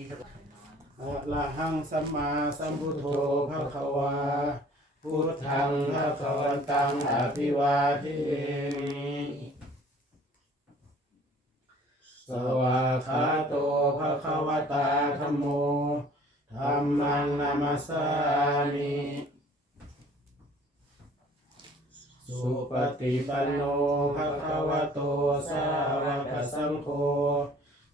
อะระหังสัมมาสัมพุทโธภะคะวาพุทธังภะคะวันตังอภิวาทิเมิสวาคาโตภะคะวตาธัมโมธัมมังนามัสสามิสุปฏิปันโนภะคะวะโตสาวกสังโฆ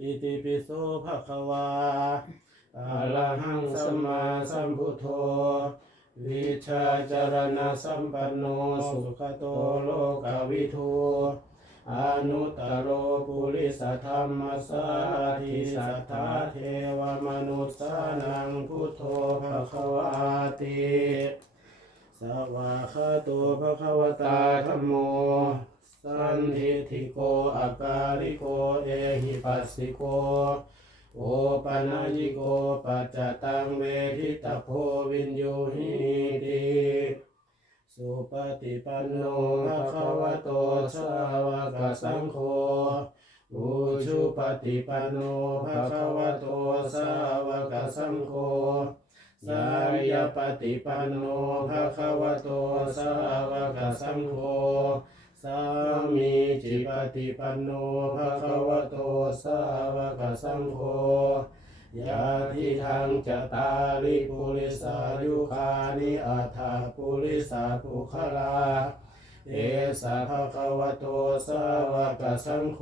อิติปิโสภะคะวาอะระหังสัมมาสัมพุทโธวิชาจารณะสัมปันโนสุขโตโลกวิทูอนุตตโรปุริสธรรมสาธิสัทธาเทวมนุสานังพุทโธภะคะวาติสวาคาโตภะคะวตาธัมโม สันทิทิโกอาการิโกเอหิปัสสิโกโอปัญญิโกปัจจตังเวทิตาโพวินโยหิติสุปฏิปันโนภะคะวะโตสาวกสังโฆอุชุปฏิปันโนภะคะวะโตสาวกสังโฆสายปฏิปันโนภะคะวะโตสาวกสังโฆ สามีจิปฏิปันโนภะคะวะโตสาวกสังโฆยาทิทางจตาริปุริสายุคานิอัฏฐปุริสาปุคลาเอสะภะคะวะโตสาวกสังโฆ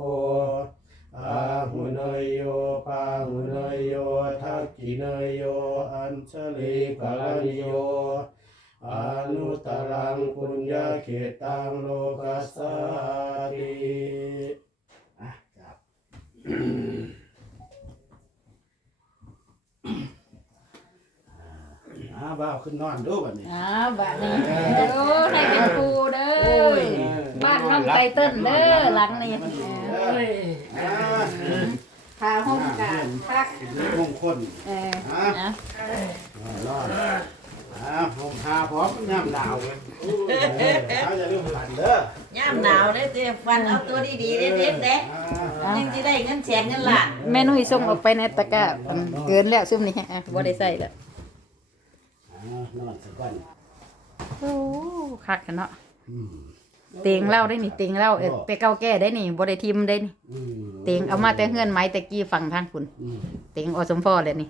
อาหุเนยโยปาหุเนยโยทักขิเนยโย อัญชลิกาลิโย อนุตตรังปุญญาเขตังโลกัสสาติอะครับอ่าบ้าวขึ้นนอนดูบัดนี้ อ่าบ้านนี้โอ้ให้เป็นครูเด้โอ้อย บ้านน้องไตเติ้ลเด้อหลังนี้เอ้ยอ่าพาห้องกาพักสิริมงคลเอออะนะ อ่ารอดอ่าผมพาพร้อมย่ำ หนาวเลยเออเอาอย่าลืมหลันเด้อย่ามหนาวเด้อเจ้ฟันเอาตัวดีๆเด็ดๆเด้อ่ายังสิได้เงินแสนเงินล้านแม่นุ่ยส่งออกไปในตะกร้ามันเกินแล้วซุ่มนี้อะบ่ได้ใส่แล้วอ่านอนสักวันโอ้คักกันเนาะเตียงเหล่าได้นี่เตียงเหล่าเออไปเก่าแก่ได้นี่บ่ได้ทิมได้นี่อืมเตียงเอามาแต่เฮือนไม้ตะกี้ฝั่งทางคุณอืมเตียงอสมพ่อเลยนี่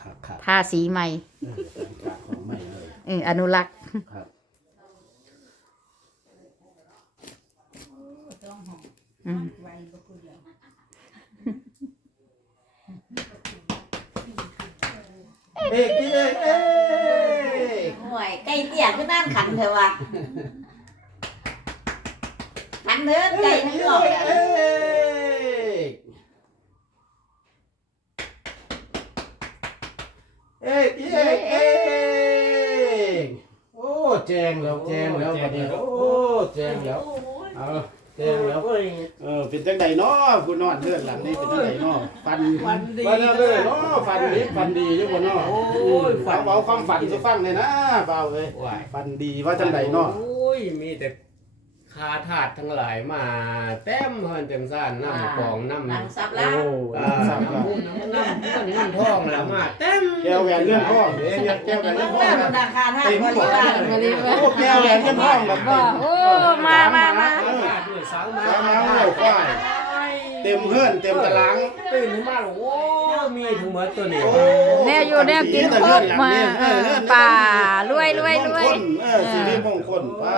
ครับครับทาสีใหม่เออเป็นการของใหม่เลย เอออนุรักษ์ ครับอืมเอกเอกเอกห่วยไก่เตี้ยคือนั่นขันเถอะวะขันเถิดไก่ทั้งนอกเออะกเอกเอกเอกโอ้ แจงแล้วแจงแล้วบัดนี้โอ้แจงแล้วเอาแจงแล้วเออเป็นจังไดเนาะผู้นอนเลือดหลังนี่เป็นจังไดเนาะฟันฟันดีฟันเลยเนาะฟันดีฟันดีอยู่บ่เนาะโอ้ยฟัฟันนเบาความฝันสิฟังเลยนะเบาเลยวายฟันดีว่าจังไดเนาะโอ้ยมีแต่ คาถาดทั้งหลายมาเต็มเฮือนเต็มซ่านน้ำกองน้ำหลังซับโอ้ล้างอ่าน้ำสับน้ำมูน้ำน้ำน้ำน้ำทองแล้วมาเต็มแก้วแหวนเรื่องพ่อเด้แก้วแหวนเมื่เรื่อองพ่อเมื่อนะราคาท่าบริวารมาดีมาโอ้แก้วแหวนเรื่องพ่อแบบบ่โอ้มามามาเออด้วยสาวมาสาวมาเว้าควายเต็มเฮือนเต็มตารางตื่นขึ้นมาแล้วโอ้ มีถึงเหมือนตัวนี้โอ้แนวอยู่แนวกินครบมาเออป่ารวยรวยรวยเออสิริมงคลป้า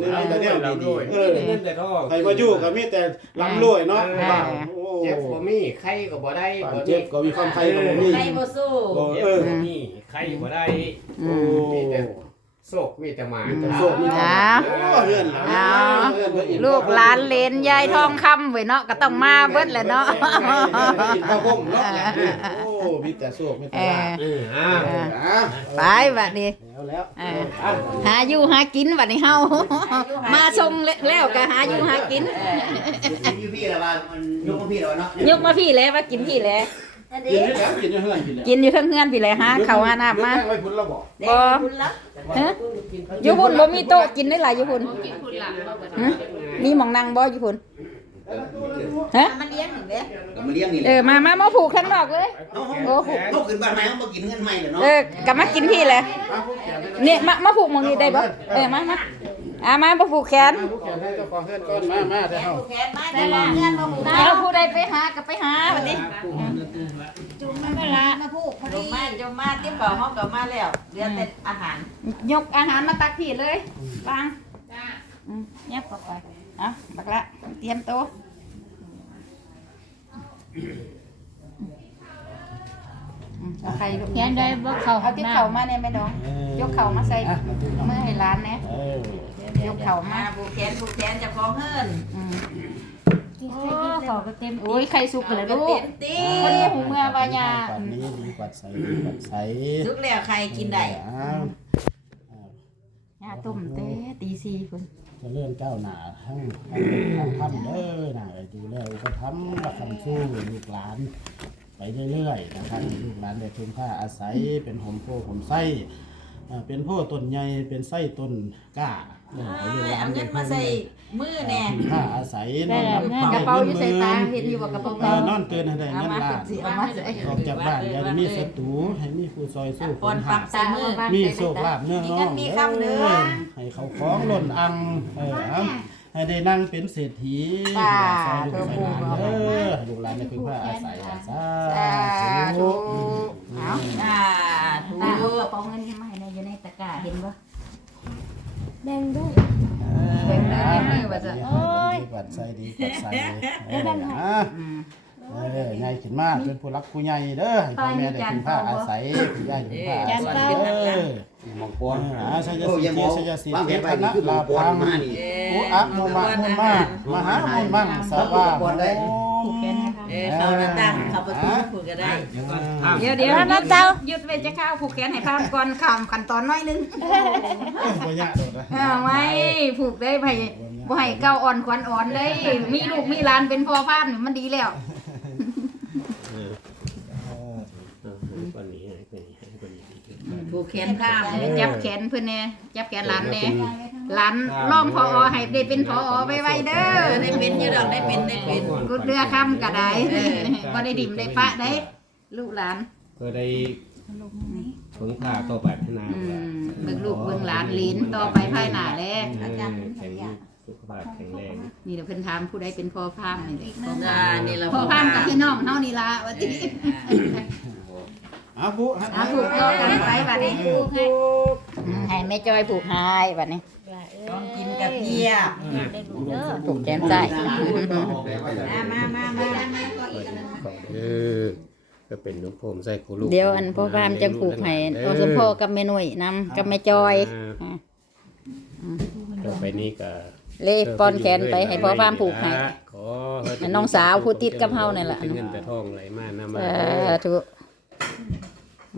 นี่มีแต่แนวดีๆเออเงินแต่ทองใครมาอยู่ก็มีแต่ร่ำรวยเนาะบ้าโอ้เจ็บบ่มีใครก็บ่ได้ปานเจ็บก็มีความใครก็บ่มีไก่บ่สู้โอ้เจ็บเออบ่มีใครบ่ได้โอ้มีแต่ โศกมีแต่หมามีแต่ตาโศกมีแต่อ้าวโอ้เฮือนหลานอ้าวเฮือนบ่อิ่มลูกหลานเหลนยายทองคำไว้เนาะก็ต้องมาเบิดแหละเนาะกินข้าวต้มเนาะโอ้มีแต่โศกมีแต่ลาบเอออ่าเอออะไปบัดนี้ แล้วแล้วเออหาอยู่หากินบัดนี้เฮามาส่งแล้วก็หาอยู่หากิน พี่พี่ละว่ามันยกมาพี่ละว่าเนาะยกมาพี่แล้วมากินพี่แล้ว กินได้แล้วกินได้เฮือนกินแล้วกินอยู่เทั้งเฮือนพี่แล้วหาข้าวหาน้ำมา เดี๋ยวแป้งไว้พุ่นแล้วบอกแดงคุณละฮะอยู่พุ่นบ่มีโต๊ะกินได้หลายอยู่พุ่นฮะมีหม่องนั่งบ่อยู่พุ่นฮะมันเลี้ยงหนึ่งเด้อก็มาเลี้ยงนี่แหเอละอมามามาผูกข้างนอกเลย เอาโอ้ผูกเขาขึ้นบ้านใหม่เขามากินเงินใหม่เลยเนาะเออกลับมากินพี่เลยมาผู้แขนได้เนี่ยมามาผูกหมองนี้ได้บ่เออมามาอ่ามามาผูกแขนมาผู้แขนได้เจ้าของเฮือนก่อนมามาได้เฮาผูกแขนมาได้บ่เงินมาผูกเอาผู้ใดไปหากับไปหาบัดนี้ จุ่มมาละมาผูกพอดีมาจุ่มมาเตรียมเก่าห้องเก่ามาแล้วเหลือแต่อาหารยกอาหารมาตักพี่เลยวางอืมเงียบเข้าไปเอาบักละ เตรียมโต๊ะอืมเอาใครลูกแกนได้บ่เข้าเอาที่เข่ามาเนี่ยแม่น้อง ยกเข่ามาใส่อะมาตุ้มเมื่อให้ร้านเนี่ยเออยกเข่ามามาผูกแขนผูกแขนเจะของเฮิรนอืม โอ้เขาก็เต็มโอ้ยใครสุกเลยลูเต็กมตีคนนี้หูเมื่อบายาปัดนี้ดีกว่าใสดีกว่าใสสุกแล้วใครกินได้อ้าวยาต้มเต้ตีสี่คนจะเลื่อนก้าวหน้าทั้งทั้งทำเด้อหน้าดูแลอุปถัมภ์และคำสู้ลูกหลาน ไปเรื่อยๆนะครับให้ลูกหลานได้ทุนค่าอาศัยเป็นหอมโพหอมไส้อ่าเป็นโพต้นใหญ่เป็นไส้ต้นกล้า เออให้ลูกหลาเอานเงินมาใส่มือแน่ทุนค่าอาศัยนอนหลับกระเป๋าอยู่ใส่ตาเห็นอยู่บ่กระเป๋าเออนอนเตือนให้ได้เอาเงินมาล้าสินเอามาใส่ออกจากบ้านอย่าได้มีศัตรูให้มีผู้ซอยสู้ปคนนหาปักใส่มือ มีโชคลาภเนื้อน้องมีคำเด้อ ให้เขาคล้องหล่นอังเออเอาให้ได้นั่งเป็นเศรษฐีจ้าใส่ลูกเธอใส่ปูหลานเอาเออให้ลูกหลานได้พึ่งพาอาศัยกันสาสาธุธุ เอาอ่าถูตาเอากกระเป๋าเงินที่มาให้ในอยู่ในตะกร้าเห็นบ่ แดงด้วยเบิ่งได้มือว่าจะ โอ้ย ดีกว่าใส่ดีกว่าใส่เอออะอืมเออใหญ่ขึ้นมากเป็นผู้รักผู้ใหญ่เด้อให้พ่อแม่ได้พึ่งพาอาศัยผู้ใหญ่พึ่งพาอาศัยเด้อมองกโอ้รยอาชัยโอ้สิยทมธิองชัยสิทวางธิแผนคไปณะนี่คือมลาองกรพังมานี่อุอะมุมะมุมามหามุมังสวาก่อนได้ เออเขาหน้าตั้งเขาประตูผูกก็ได้เดี๋ยวเดี๋ยวนะเจ้าหยุดเวชจะเข้าผูกแขนให้พานก่อนข้ามขั้นตอนน้อยหนึงบ่ยะโดดนะเออไม่ผูกได้ไผบ่ให้เก้าอ่อนขวัญอ่อนได้มีลูกมีหลานเป็นพ่อพามนี่มันดีแล้ววันนี้ให้คนนี้ให้คนนี้ผูกแขนข้างจับแขนเพิ่นแน่จับแขนหลานแน่ หลานรองพอให้ได้เป็นพอไว้ไว้เด้อได้เป็นอยู่ดอกได้เป็นได้เป็นกุดเรือคำก็ได้บ่ได้ดิ่มได้ปะได้ลูกหลานก็ได้ผลค่าต่อไปพัฒนาอืมเบิ่งลูกเบิ่งหลานหลีนต่อไปภายหน้าแลแข็งสุขภาพแข็งแรงนี่เดี๋ยวเพิ่นถามผู้ใดเป็นพ่อพามนี่แหละอ่านี่เราพ่อพามกับพี่น้องเฮานี่ล่ะว่าติอาผู้เอาผูกต่อกันไปบัดนี้อืมให้แม่จอยผูกให้บัดนี้ ต้องกินกระเทียมได้ลูกเด้อผูกแขนใส่มามามามามาเออก็เป็นน้องผมใส่โคลูกเดี๋ยวอันพ่อพามจังผูกให้พ่อสมพ่อกับแม่นุ่ยนำกับแม่จอยต่อไปนี้ก็เลยป้อนแขนไปให้พ่อพามผูกให้ ขอให้น้องสาวผู้ติดกับเฮานี่ล่ะถึงเงินแต่ทองไหลมานะมา เออถูก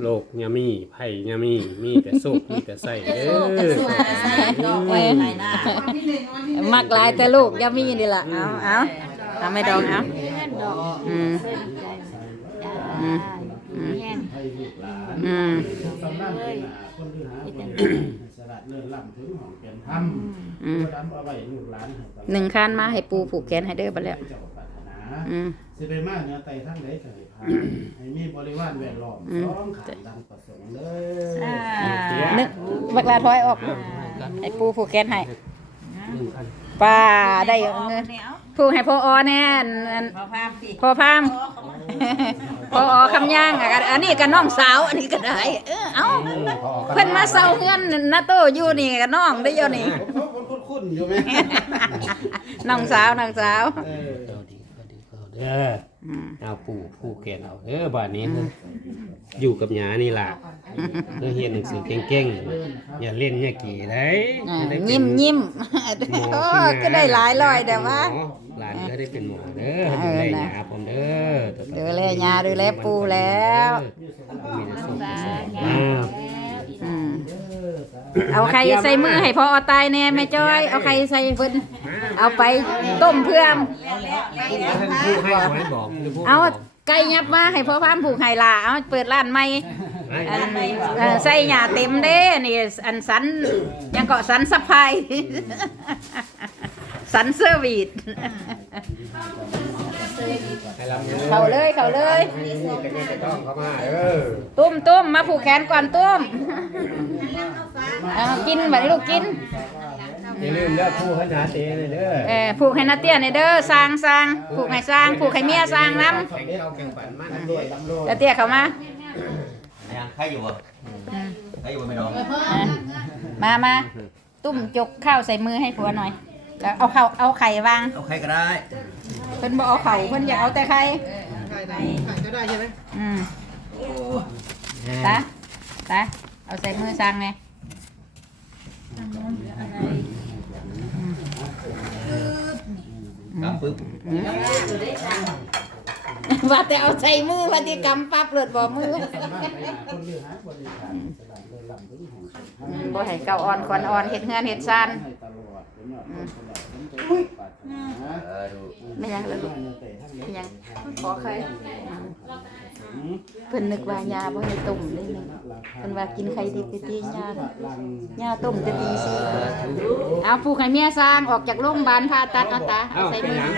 โลกยามีไผ่ยามีมีแต่โศกมีแต่ใส่เด้อใส่ดอกไว้ในหน้า มักหลายแต่ลูกอย่ามีนี่ล่ะเอาเอาเอาไม่ดองเอาเงินดอกอืมเพิ่นใจจ้าอืมแห้งให้ลูกหลานอืมสำนักเป็นหน้าคนที่หาคนสลัดเลื่อนล่ำถึงของเป็นธรรมอืมทำเอาไว้ลูกหลานให้ตลอดหนึ่งคันมาให้ปูผูกแขนให้เด้อบัดแล้ว เจ้าปรารถนาอืมสิไปมาเหนือไตทั้งใดก็ให้พาให้มีบริวารแวดล้อมสองขางดังประสงค์เลยนึกบักลาถอยออกให้ปูผูกแขนให้ป้าได้เงินผูกให้พ่อออแน่นอันมาพามพี่พ่อพามพ่ออคำย่างอะอันนี้ก็น้องสาวอันนี้ก็ได้เออเอ้าเพิ่นมาเซาเฮือนนาโตอยู่นี่ก็น้องได้อยู่นี่ผมเขาคนคุ้นๆอยู่ไหมน้องสาวน้องสาว เออเอาดีเอาดีเอาเด้ออืมเอาปู่ผู้เขียนเอาเออบ้านนี้อยู่กับหยานี่ล่ะอเออเรียนหนังสือเก่งๆอย่าเล่นอย่ากี่ได้อ่าจะได้เป็นยิ้มยิ้มหมอโอ้ขึ้นนะก็ได้หลายร้อยแต่ว่าหลานก็ได้เป็นหมอเด้อดูแลยาผมเด้อดูแลยาดูแลปูแล้ว มีแต่สุขสาภาพยาอ่าอืม เอาไข่ใส่มือให้พ่อเอาตายแน่แม่จ้อย เอาไข่ใส่เพิ่นเอาไปต้มเพื่อมท่านผู้ให้ไว้บอกหรือผู้เอาบอกไก่ยับมาให้พ่อพามผูกไห่ลาเอาเปิดร้านใหม่ให้อันเอ่อใส่หญ้าเต็มเด้นี่อันสันยังเกาะสันสะพายสันเซอร์วิส ให้ลำเขาเลยเขาเลยนี่ก็นี่จะต้องเข้ามาเออตุ้มตุ้มมาผูกแขนก่อนตุ้มเอากินบัดนี้ลูกกิน อย่าลืมเด้อผู้ขนาดเตเลยเด้อเออผูกให้นาเตี้ยในเด้อสร้างสร้างผูกให้สร้างผูกให้เมียสร้างน้เข้าแข่งขันมันรวยลำรวยำนาเตี้ยเขามายังใครอยู่บ่ใครอยู่บ่ไม่น้องอะมามาตุ้มจกข้าวใส่มือให้ผัวหน่อยแล้วเอาข้าวเอาไข่วางเอาใครก็ได้เพิ่นบอกเอาเข่าเพิ่นอยากเอาแต่ไข่ไข่ได้ไข่ก็ได้ใช่ไหมอืมตาตาเอาใส่มือสร้างไงกลับปึ๊บว่าแต่เอาใส่มือว่าที่กำปั๊บเลือดบ่มือบ่ให้เก่าอ่อนควันอ่อนเฮ็ดเฮือนเฮ็ดซานอ เป็นยอดคนคนใดคนใจปรารถนาเออดูไม่ยังเลยลูกงานเตะทั้งนี้ยังขอใครเพิ่นนึกว่ายาบ่ให้ต้มเลยนี่เพิ่นว่ากินไข่ดิบไปตียาน่ะยาต้มจะตีสิเอาผูกให้เมียสร้างออกจากโรงพยาบาลผ่าตัดเอาตาเอาเอ้าใส่เป็นมือหยัง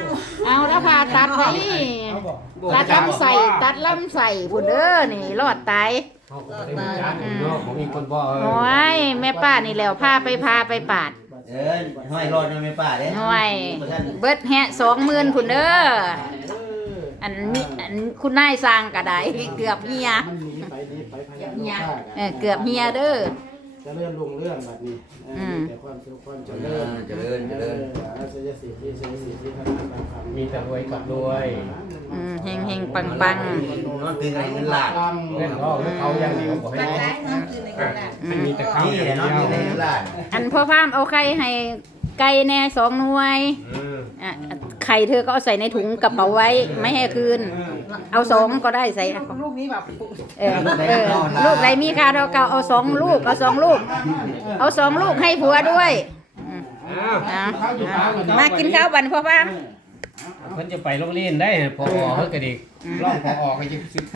เอาแล้วผ่าตัดไว้ตัดลำใส่ตัดลำใส่พุ่นเด้อนี่รอดตายเขาก็บ่ได้มีการเนาะผมมีคนบอกเอโอ้อยแม่ป้านี่แหล้วพาไปพาไปปาด เออห้อยรอดไม่ป่าเด้หน่วยเบิดแฮะสองหมื่นพุ่นเด้ออันนี้อันคุณนายสร้างก็ได้เกือบเฮียมันหนีไปหนีไปพยายามฆ่ากันเออเกือบเฮียเด้อ จะเลื่อนลงเรื่องแบบนี้เอออืมแต่ความสุขความเจริญเจริญเจริญเออเสียสิทธิเสียสิทธิขนาดนั้นครับมีแต่รวยกับรวย อืมเฮงเฮงปังปังนอนตื่นอะไรเงินหลาดเล่นพ่อให้เขาอย่างเดียวบ่ให้น้องมันมีแต่ข้าวนี่อแหละย่างนอนเดีตื่นอะไรยวเงินหลาดอันพ่อพามเอาไข่ให้ไก่แน่สองหน่วยอืมอะ ไข่เธอก็เอาใส่ในถุงกระเป๋าไว้ ไม่ให้คืน เอาสองก็ได้ใส่ลูกนี้แบบเออเออลูกใดมีค่าเท่าเก่าเอาสองลูกเอาสองลูก เอาสองลูกให้ผัวด้วยอืมอ้าวเอาเอามากินข้าวบันพ่อพามเพิ่นจะไปโรงเรียนได้พอเพิ่นก็ดิร้องพอออกให้สิบ